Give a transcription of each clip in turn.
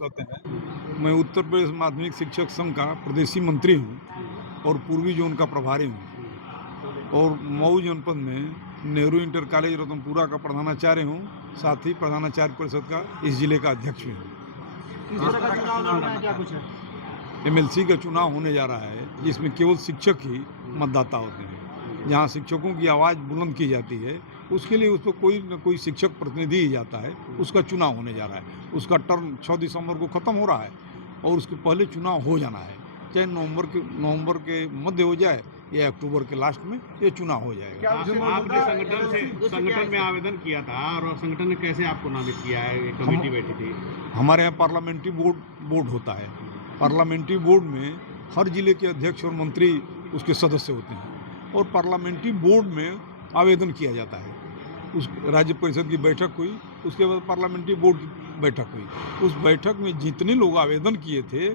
कहते हैं। मैं उत्तर प्रदेश माध्यमिक शिक्षक संघ का प्रदेशीय मंत्री हूँ और पूर्वी जोन का प्रभारी हूँ और मऊ जनपद में नेहरू इंटर कॉलेज रतनपुरा का प्रधानाचार्य हूँ, साथ ही प्रधानाचार्य परिषद का इस जिले का अध्यक्ष भी हूँ। किस तरह का चुनाव लड़ना है, क्या कुछ है? एमएलसी का चुनाव होने जा रहा है जिसमें केवल शिक्षक ही मतदाता होते हैं। जहाँ शिक्षकों की आवाज़ बुलंद की जाती है उसके लिए उस पर कोई न कोई शिक्षक प्रतिनिधि ही जाता है, उसका चुनाव होने जा रहा है। उसका टर्म 6 दिसंबर को ख़त्म हो रहा है और उसके पहले चुनाव हो जाना है, चाहे नवंबर के मध्य हो जाए या अक्टूबर के लास्ट में ये चुनाव हो जाएगा। आपने संगठन में आवेदन किया था और संगठन ने कैसे आपको नामित किया है? ये कमेटी बैठी थी। हमारे यहाँ पार्लियामेंट्री बोर्ड होता है। पार्लियामेंट्री बोर्ड में हर जिले के अध्यक्ष और मंत्री उसके सदस्य होते हैं और पार्लियामेंट्री बोर्ड में आवेदन किया जाता है। उस राज्य परिषद की बैठक हुई, उसके बाद पार्लियामेंट्री बोर्ड की बैठक हुई। उस बैठक में जितने लोग आवेदन किए थे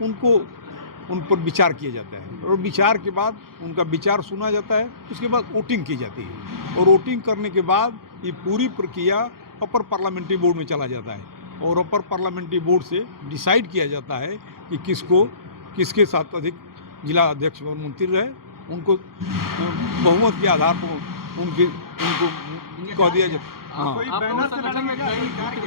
उन पर विचार किया जाता है और विचार के बाद उनका विचार सुना जाता है। उसके बाद वोटिंग की जाती है और वोटिंग करने के बाद ये पूरी प्रक्रिया अपर पार्लियामेंट्री बोर्ड में चला जाता है और अपर पार्लियामेंट्री बोर्ड से डिसाइड किया जाता है कि किसके साथ अधिक जिला अध्यक्ष और मंत्री रहे, उनको बहुमत के आधार पर उनको कह दिया जाता है। हाँ,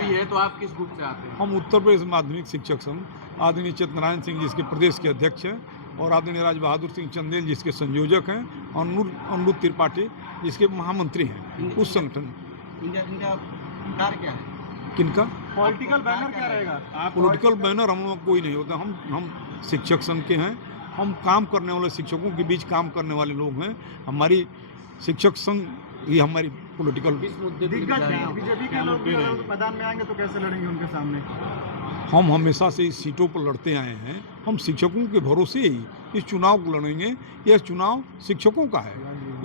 है तो आप किस ग्रुप से आते हैं? हम उत्तर प्रदेश माध्यमिक शिक्षक संघ आदरणीय चित्तनारायण सिंह जिसके प्रदेश के अध्यक्ष हैं और आदरणीय राज बहादुर सिंह चंदेल जिसके संयोजक हैं और अनुरुद्ध त्रिपाठी जिसके महामंत्री हैं उस संगठन। इनका कार्य क्या है? किनका पॉलिटिकल बैनर क्या रहेगा? पॉलिटिकल बैनर हम लोग कोई नहीं होता। हम शिक्षक संघ के हैं, हम काम करने वाले शिक्षकों के बीच काम करने वाले लोग हैं। हमारी शिक्षक संघ ये हमारी पॉलिटिकल बीजेपी के लोग भी अगर मैदान में आएंगे तो कैसे लड़ेंगे उनके सामने? हम हमेशा से इस सीटों पर लड़ते आए हैं। हम शिक्षकों के भरोसे ही इस चुनाव को लड़ेंगे। यह चुनाव शिक्षकों का है,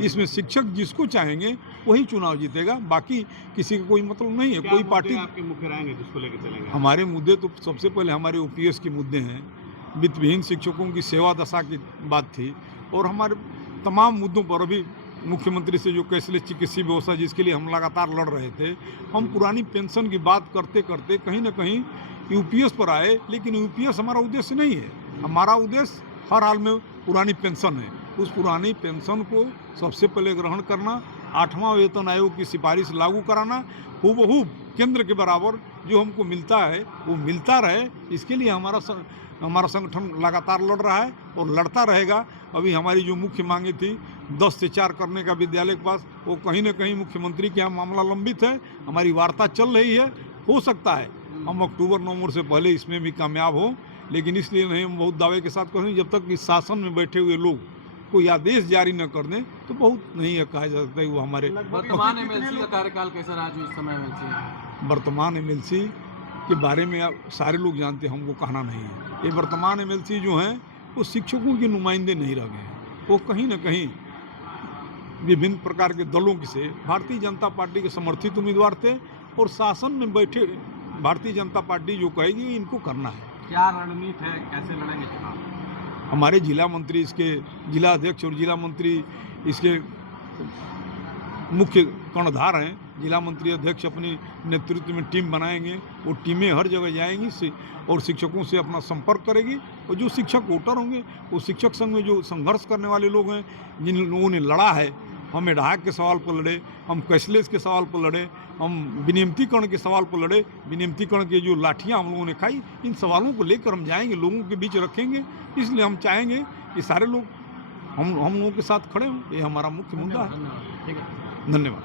इसमें शिक्षक जिसको चाहेंगे वही चुनाव जीतेगा, बाकी किसी का कोई मतलब नहीं है। कोई पार्टी आपके मुख्य रहेंगे जिसको लेकर चलेंगे? हमारे मुद्दे तो सबसे पहले हमारे ओपीएस के मुद्दे हैं, वित्तविहीन शिक्षकों की सेवा दशा की बात थी और हमारे तमाम मुद्दों पर अभी मुख्यमंत्री से जो कैशलेस चिकित्सीय व्यवस्था जिसके लिए हम लगातार लड़ रहे थे, हम पुरानी पेंशन की बात करते करते कहीं ना कहीं यूपीएस पर आए, लेकिन यूपीएस हमारा उद्देश्य नहीं है। हमारा उद्देश्य हर हाल में पुरानी पेंशन है। उस पुरानी पेंशन को सबसे पहले ग्रहण करना, 8वां वेतन आयोग की सिफारिश लागू कराना, हूबहू केंद्र के बराबर जो हमको मिलता है वो मिलता रहे, इसके लिए हमारा संगठन लगातार लड़ रहा है और लड़ता रहेगा। अभी हमारी जो मुख्य मांगी थी 10 से 4 करने का विद्यालय के पास, वो कहीं ना कहीं मुख्यमंत्री के यहाँ मामला लंबित है। हमारी वार्ता चल रही है, हो सकता है हम अक्टूबर-नवंबर से पहले इसमें भी कामयाब हो, लेकिन इसलिए नहीं हम बहुत दावे के साथ कहें जब तक इस शासन में बैठे हुए लोग कोई आदेश जारी न कर दें तो बहुत नहीं है कहा जा सकता है वो हमारे। वर्तमान एमएलसी का कार्यकाल कैसा रहा जो इस समय एमएलसी? वर्तमान एमएलसी के बारे में सारे लोग जानते हैं, हमको कहना नहीं है। ये वर्तमान एमएलसी जो हैं वो शिक्षकों के नुमाइंदे नहीं रह गए हैं। वो कहीं ना कहीं विभिन्न प्रकार के दलों से भारतीय जनता पार्टी के समर्थित उम्मीदवार थे और शासन में बैठे भारतीय जनता पार्टी जो कहेगी इनको करना है। क्या रणनीति है, कैसे लड़ेंगे चुनाव? हमारे जिला मंत्री, इसके जिला अध्यक्ष और जिला मंत्री इसके मुख्य कर्णधार हैं। जिला मंत्री अध्यक्ष अपने नेतृत्व में टीम बनाएंगे, वो टीमें हर जगह जाएंगी और शिक्षकों से अपना संपर्क करेगी और जो शिक्षक वोटर होंगे वो शिक्षक संघ में जो संघर्ष करने वाले लोग हैं, जिन लोगों ने लड़ा है, हम एडहॉक के सवाल पर लड़े, हम कैशलेस के सवाल पर लड़े, हम विनियमितीकरण के सवाल पर लड़े, विनियमितीकरण की जो लाठियाँ हम लोगों ने खाई, इन सवालों को लेकर हम जाएंगे, लोगों के बीच रखेंगे। इसलिए हम चाहेंगे कि सारे लोग हम लोगों के साथ खड़े हों, ये हमारा मुख्य मुद्दा है। ठीक है, धन्यवाद।